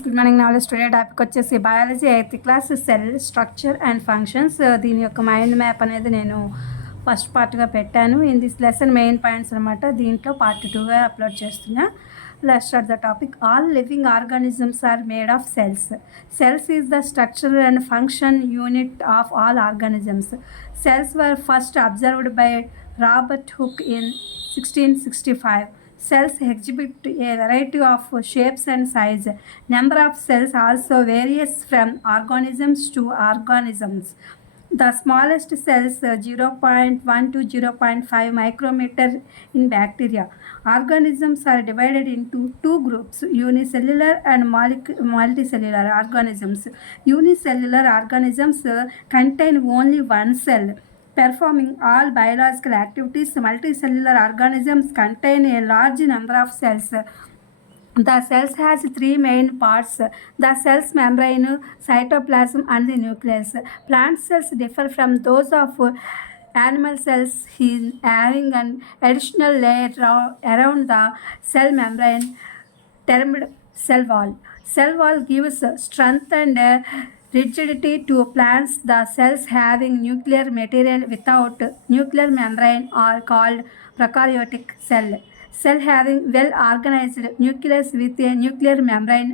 Good morning. Knowledge today topic వచ్చేసి biology 8th class cell structure and functions. దీని యొక్క mind map అనేది నేను ఫస్ట్ పార్ట్గా పెట్టాను. In this lesson main points అనమాట. దీంట్లో పార్ట్ 2గా అప్లోడ్ చేస్తున్నా. Let's start the topic. All living organisms are made of cells. Cells is the structure and function unit of all organisms. Cells were first observed by Robert Hooke in 1665. Cells exhibit a variety of shapes and size. Number of cells also varies from organisms to organisms. The smallest cells 0.1 to 0.5 micrometer in bacteria. Organisms are divided into two groups, unicellular and multicellular organisms. Unicellular organisms contain only one cell, performing all biological activities. Multicellular organisms contain a large number of cells. The cells has three main parts: the cell's membrane, cytoplasm, and the nucleus. Plant cells differ from those of animal cells in having an additional layer around the cell membrane termed cell wall. Cell wall gives strength and rigidity to plants. The cells having nuclear material without nuclear membrane are called prokaryotic cell. Cell having well-organized nucleus with a nuclear membrane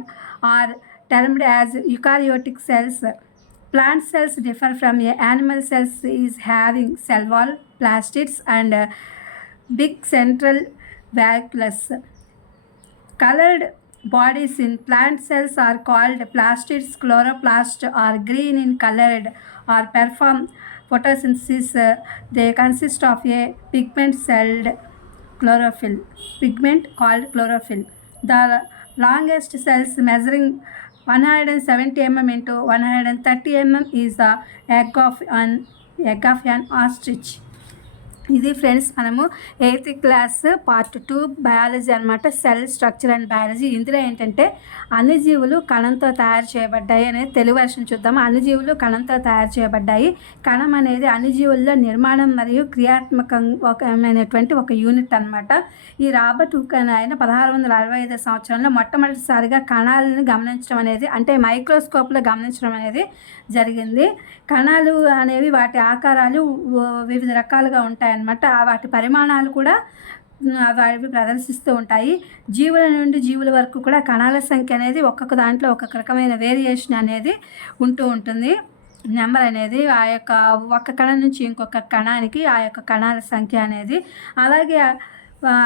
are termed as eukaryotic cells. Plant cells differ from animal cells is having cell wall, plastids, and big central vacuolus. Colored bodies in plant cells are called plastids. Chloroplasts are green in colored or perform photosynthesis. They consist of a pigment called chlorophyll. The longest cells measuring 170 mm into 130 mm is the egg of an ostrich. ఇది friends మనము 8th class part 2 biology అనమాట. Cell structure and biology. ఇందులో ఏంటంటే అన్ని జీవులు కణంతో తయారు చేయబడ్డాయి అనేది తెలుగు వర్షన్ చూద్దాము. అన్ని జీవులు కణంతో తయారు చేయబడ్డాయి. కణం అనేది అన్ని జీవుల్లో నిర్మాణం మరియు క్రియాత్మకమైనటువంటి ఒక యూనిట్ అనమాట. ఈ రాబర్ట్ హుక్ ఆయన 1665 సంవత్సరంలో మొట్టమొదటిసారిగా కణాలను గమనించడం అనేది, అంటే మైక్రోస్కోప్లో గమనించడం అనేది జరిగింది. కణాలు అనేవి వాటి ఆకారాలు వివిధ రకాలుగా ఉంటాయి అన్నమాట. వాటి పరిమాణాలు కూడా అవి ప్రదర్శిస్తూ ఉంటాయి. జీవుల నుండి జీవుల వరకు కూడా కణాల సంఖ్య అనేది ఒక్కొక్క దాంట్లో ఒక్కొక్క రకమైన వేరియేషన్ అనేది ఉంటూ ఉంటుంది. నెంబర్ అనేది ఆ యొక్క ఒక్క కణం నుంచి ఇంకొక కణానికి ఆ యొక్క కణాల సంఖ్య అనేది. అలాగే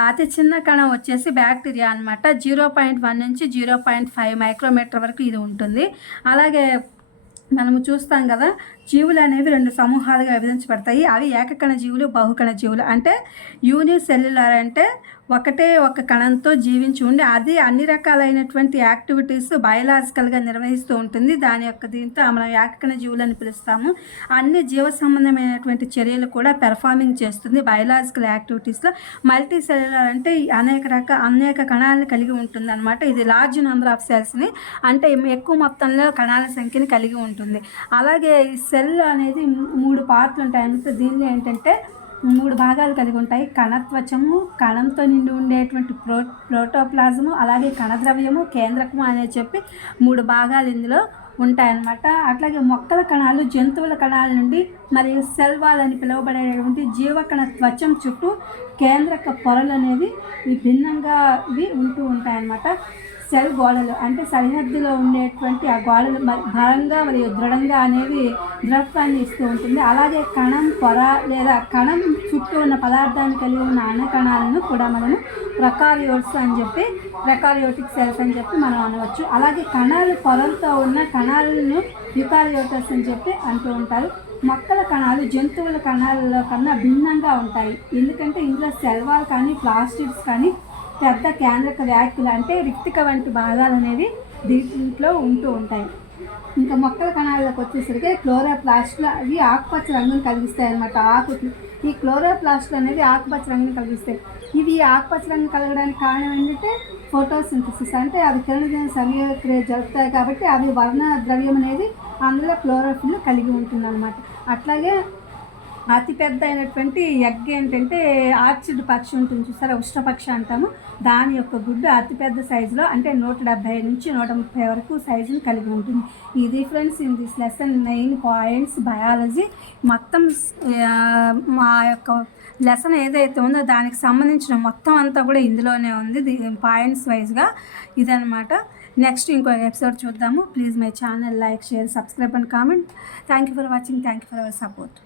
అతి చిన్న కణం వచ్చేసి బ్యాక్టీరియా అనమాట. 0.1 నుంచి 0.5 మైక్రోమీటర్ వరకు ఇది ఉంటుంది. అలాగే మనము చూస్తాం కదా, జీవులు అనేవి 2 సమూహాలుగా విభజించబడతాయి. అవి ఏకకణ జీవులు, బహుకణ జీవులు. అంటే యూనిసెల్యులర్ అంటే ఒకటే ఒక కణంతో జీవించి ఉండి అది అన్ని రకాలైనటువంటి యాక్టివిటీస్ బయలాజికల్గా నిర్వహిస్తూ ఉంటుంది. దీంతో మనం ఏకకణ జీవులని పిలుస్తాము. అన్ని జీవ సంబంధమైనటువంటి చర్యలు కూడా పెర్ఫార్మింగ్ చేస్తుంది బయలాజికల్ యాక్టివిటీస్లో. మల్టీ సెల్యులర్ అంటే అనేక కణాలను కలిగి ఉంటుంది అనమాట. ఇది లార్జ్ నెంబర్ ఆఫ్ సెల్స్ని, అంటే ఎక్కువ మొత్తంలో కణాల సంఖ్యని కలిగి ఉంటుంది. అలాగే ఈ సెల్ అనేది 3 పార్ట్లు ఉంటాయి అన్నమాట. దీనిలో ఏంటంటే 3 భాగాలు కలిగి ఉంటాయి. కణత్వచము, కణంతో నిండి ఉండేటువంటి ప్రోటోప్లాజము, అలాగే కణద్రవ్యము, కేంద్రకము అనేది చెప్పి 3 భాగాలు ఇందులో ఉంటాయన్నమాట. అట్లాగే మొక్కల కణాలు జంతువుల కణాల నుండి మరియు సెల్ వాల్ అని పిలువబడేటువంటి జీవకణ త్వచం చుట్టూ కేంద్రక పొరలు అనేవి భిన్నంగా ఉంటూ ఉంటాయన్నమాట. సెల్ గోడలు అంటే సరిహద్దులో ఉండేటువంటి ఆ గోడలు బలంగా మరియు దృఢంగా అనేవి దృఢత్వాన్ని ఇస్తూ ఉంటుంది. అలాగే కణం పొర లేదా కణం చుట్టూ ఉన్న పదార్థాన్ని కలిగి ఉన్న అణ కణాలను కూడా మనము ప్రకారియోటిక్ సెల్స్ అని చెప్పి మనం అనవచ్చు. అలాగే కణాలు పొరలతో ఉన్న కణాలను యూకారియోటస్ అని చెప్పి అంటూ ఉంటారు. మొక్కల కణాలు జంతువుల కణాల కన్నా భిన్నంగా ఉంటాయి. ఎందుకంటే ఇందులో సెల్ వాల్ కానీ ప్లాస్టిడ్స్ కానీ పెద్ద కేంద్రక వ్యాఖ్యలు అంటే రిక్తిక వంటి భాగాలు అనేవి దీంట్లో ఉంటూ ఉంటాయి. ఇంకా మొక్కల కణాలకు వచ్చేసరికి క్లోరోప్లాస్ట్లు అవి ఆకుపచ్చ రంగును కలిగిస్తాయి అన్నమాట. ఈ క్లోరోప్లాస్ట్లు అనేవి ఆకుపచ్చ రంగును కలిగిస్తాయి. ఇవి ఆకుపచ్చ రంగు కలగడానికి కారణం ఏంటంటే ఫోటోసింథసిస్, అంటే అవి కిరణజన్య సంయోగక్రియ జరుపుతాయి కాబట్టి అవి వర్ణ ద్రవ్యం అనేది అందులో క్లోరోఫిల్ కలిగి ఉంటుంది అన్నమాట. అట్లాగే అతిపెద్ద అయినటువంటి ఎగ్ ఏంటంటే ఆర్చిడ్ పక్షి ఉంటుంది చూసారా, ఉష్ట్రపక్షి అంటాము. దాని యొక్క గుడ్డు అతిపెద్ద సైజులో అంటే 170 నుంచి 130 వరకు సైజుని కలిగి ఉంటుంది. ఇది friends in this lesson main points biology. మొత్తం మా యొక్క లెసన్ ఏదైతే ఉందో దానికి సంబంధించిన మొత్తం అంతా కూడా ఇందులోనే ఉంది, పాయింట్స్ వైజ్గా. ఇదనమాట. నెక్స్ట్ ఇంకో ఎపిసోడ్ చూద్దాము. Please my channel like, share, subscribe and comment. Thank you for watching. Thank you for our support.